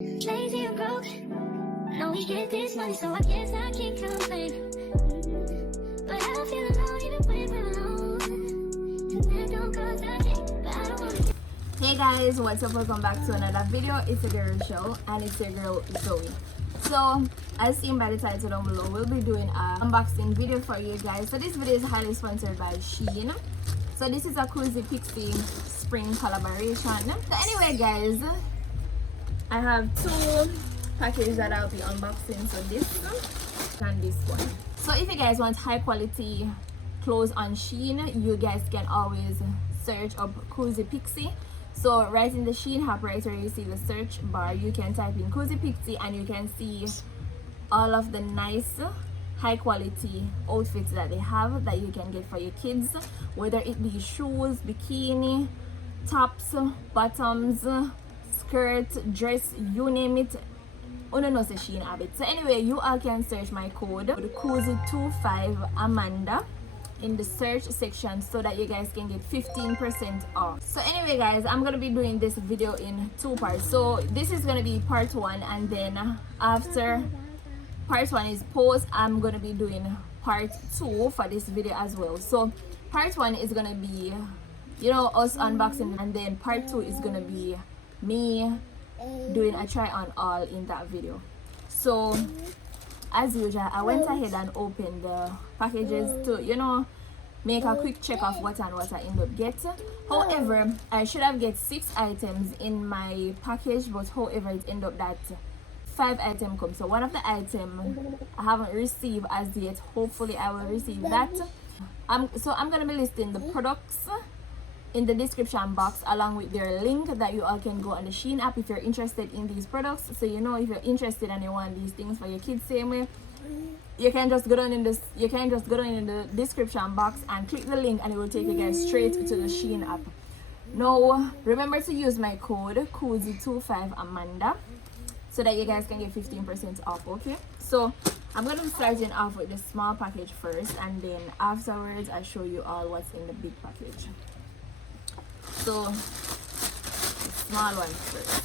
Lazy and broke. Know we get this money, so I guess I can't complain. But I feel alone even when we're alone. And that don't cause I think, but I don't wanna get. Hey guys, what's up? Welcome back to another video. It's a girl show and it's your girl Zoe. So as seen by the title down below, we'll be doing an unboxing video for you guys. So this video is highly sponsored by SHEIN. So this is a Cozy Pixie spring collaboration. So anyway guys, I have two packages that I'll be unboxing. So this and this one. So if you guys want high quality clothes on SHEIN, you guys can always search up Cozy Pixie. So right in the SHEIN app, right where you see the search bar, you can type in Cozy Pixie and you can see all of the nice high quality outfits that they have that you can get for your kids, whether it be shoes, bikini, tops, bottoms, skirt, dress, you name it. Oh no, say SHEIN have it. So anyway, you all can search my code Cozy25 Amanda in the search section so that you guys can get 15% off. So anyway guys, I'm gonna be doing this video in two parts. So this is gonna be part one, and then after part one is post, I'm gonna be doing part two for this video as well. So part one is gonna be, you know, us unboxing, and then part two is gonna be me doing a try on all in that video. So as usual, I went ahead and opened the packages to, you know, make a quick check of what and what I end up getting. However, I should have get 6 items in my package, but however it ended up that 5 items come. So one of the items I haven't received as yet. Hopefully I will receive that. So I'm gonna be listing the products in the description box along with their link that you all can go on the SHEIN app if you're interested in these products. So you know, if you're interested and you want these things for your kids same way, you can just go down in the description box and click the link and it will take you guys straight to the SHEIN app. Now remember to use my code Cozy25 Amanda so that you guys can get 15% off. Okay, so I'm gonna be starting off with the small package first, and then afterwards I show you all what's in the big package. So the small one first.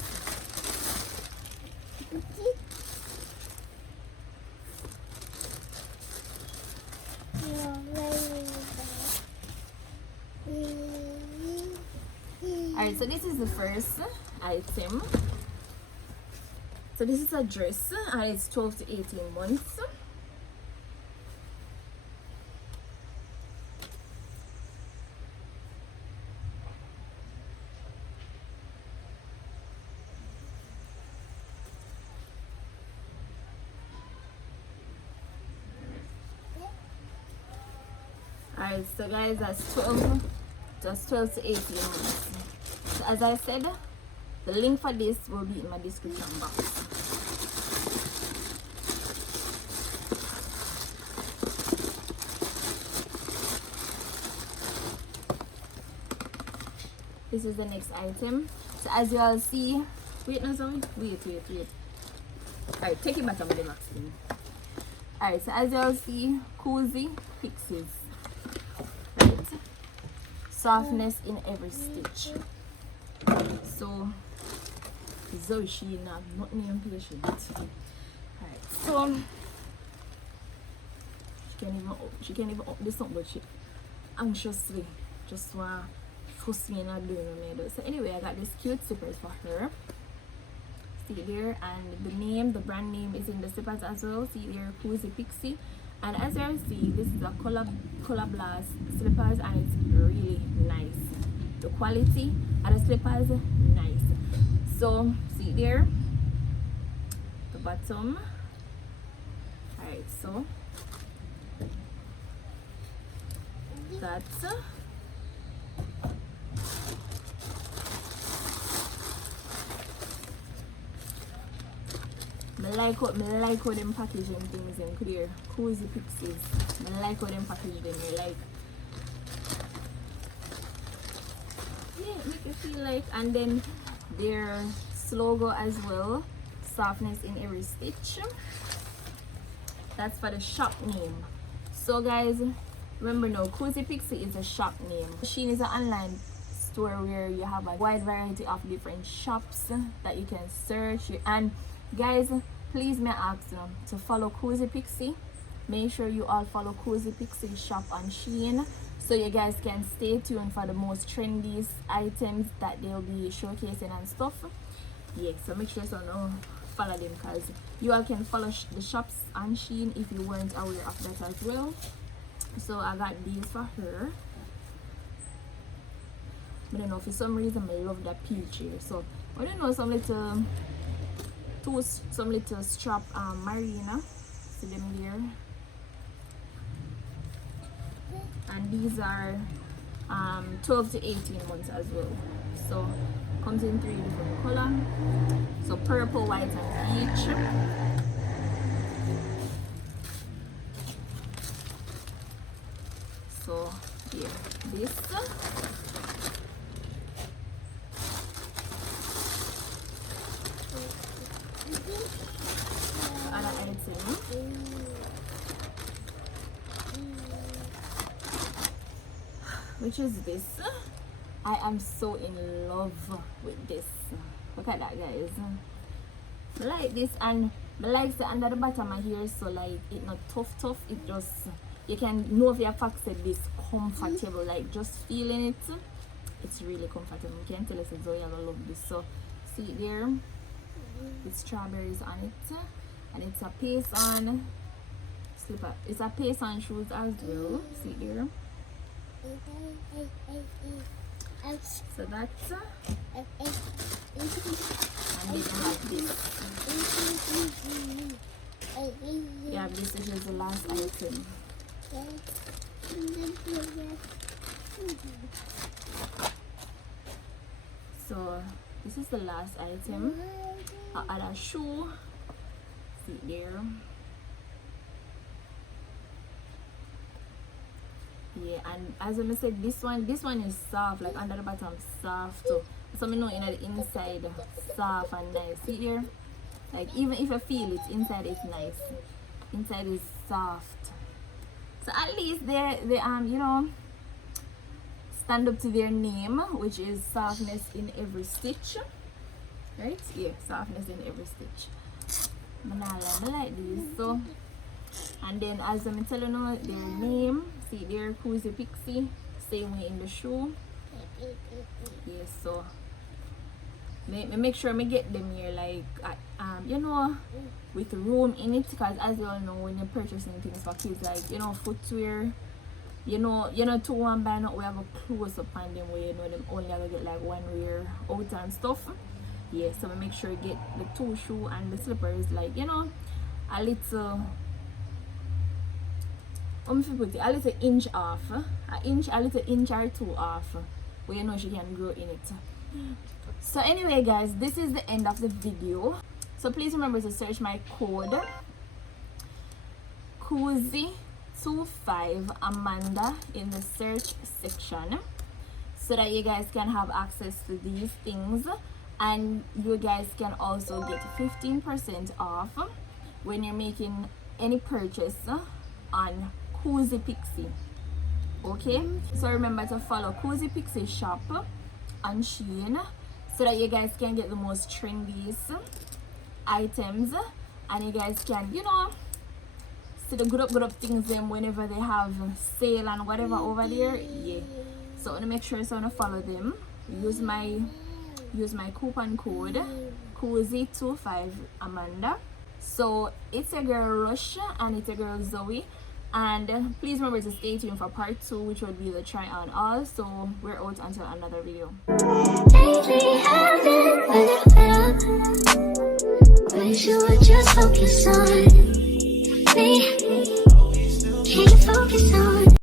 Alright, so this is the first item. So this is a dress and it's 12 to 18 months. Alright, so guys, that's 12 to 18 months. So as I said, the link for this will be in my description box. This is the next item. So as you all see, wait, alright, take it back on the next thing. Alright, so as you all see, Cozy Pixies. Right, softness in every stitch. So Zoe, she not nothing impatient. Alright, so she can't even up this up, but she anxiously just want to force me not doing what I do. So anyway, I got this cute slippers for her. See there, and the brand name is in the slippers as well. See there, Cozy Pixie. And as you can see, this is a color blast slippers and it's really nice. The quality and the slippers, nice. So see there, the bottom. Alright, so that's I like how them packaging things in clear. Cozy Pixies. I like how them packaging them. Like, yeah, make you feel like. And then their logo as well. Softness in every stitch. That's for the shop name. So guys, remember now, Cozy Pixie is a shop name. SHEIN is an online store where you have a wide variety of different shops that you can search. And guys, please may I ask you to follow Cozy Pixie. Make sure you all follow Cozy Pixies Shop on SHEIN, so you guys can stay tuned for the most trendiest items that they'll be showcasing and stuff. Yeah, so make sure follow them, because you all can follow the shops on SHEIN if you weren't aware of that as well. So I got these for her. I don't know, for some reason I love that peach here. So I don't know, some little strap marina. See them there. And these are 12 to 18 months as well. So comes in 3 different colors. So purple, white, and peach. So here, this. Other item. Which is this. I am so in love with this. Look at that, guys. I like this, and I like the under the bottom of here, so like it not tough. It just, you can know if your fact said this comfortable, like just feeling it. It's really comfortable. You can tell us it's Zoe, I love this. So see it there with strawberries on it, and it's a paste on slipper. It's a paste on shoes as well. See there. So that's and then you have this. Yeah, this is the last item. So this is the last item. Other shoe. See there. Yeah, and as I said, this one is soft, like under the bottom soft too. So I know in the inside soft and nice. See here, like even if I feel it, inside is nice. Inside is soft. So at least they you know, stand up to their name, which is softness in every stitch. Right? Yeah, softness in every stitch. I like these. So, and then as I'm telling you their name, see there, Cozy Pixie, same way in the shoe. Yes, so make sure I get them here, like you know, with room in it, because as you all know, when you're purchasing things for kids, like, you know, footwear, you know to one buy not we have a close up on them where you know them only have to get like one wear out and stuff. Yeah, so make sure you get the 2 shoe and the slippers, like, you know, a little a little inch off, a little inch or 2 off, where you know she can grow in it. So anyway guys, this is the end of the video. So please remember to search my code Cozy25 Amanda in the search section, so that you guys can have access to these things, and you guys can also get 15% off when you're making any purchase on Cozy Pixie. Okay, so remember to follow Cozy Pixies Shop on SHEIN, so that you guys can get the most trendiest items, and you guys can, you know, see the good up things them whenever they have sale and whatever over there. Yeah, so I want to make sure so I follow them. Use my coupon code Cozy25 Amanda. So it's your girl Rush and it's your girl Zoe, and please remember to stay tuned for part 2, which will be the try on all. So we're out until another video. Wish you would just focus on me. Can you focus on